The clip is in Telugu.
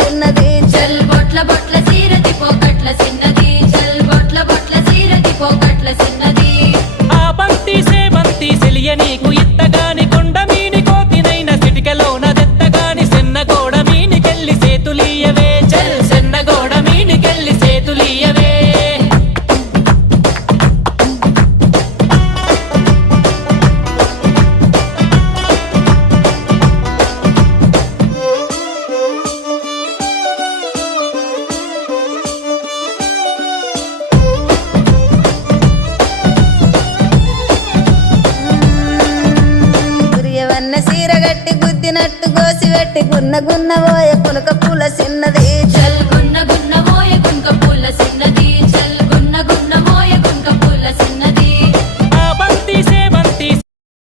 చిన్నది చల్ బొట్ల బొట్ల సీరది పోకట్ల చిన్నది చల్ బొట్ల బొట్ల సీరది పోకట్ల చిన్నది ఆ బంతి సేబంతి సెలియ నీకు ఇత్తగాని కొండ మీని కోతినైన సిటికలోన దెత్తగాని సెన్నగోడ మీనికెళ్ళి సేతులీయవే చల్ సెన్నగోడ మీనికెళ్ళి సేతులీయవే గురియవన్న సీర గట్టి గుద్దినట్టు గోసి పెట్టి గున్న గున్న పోయే పులక పూల చిన్నది చల్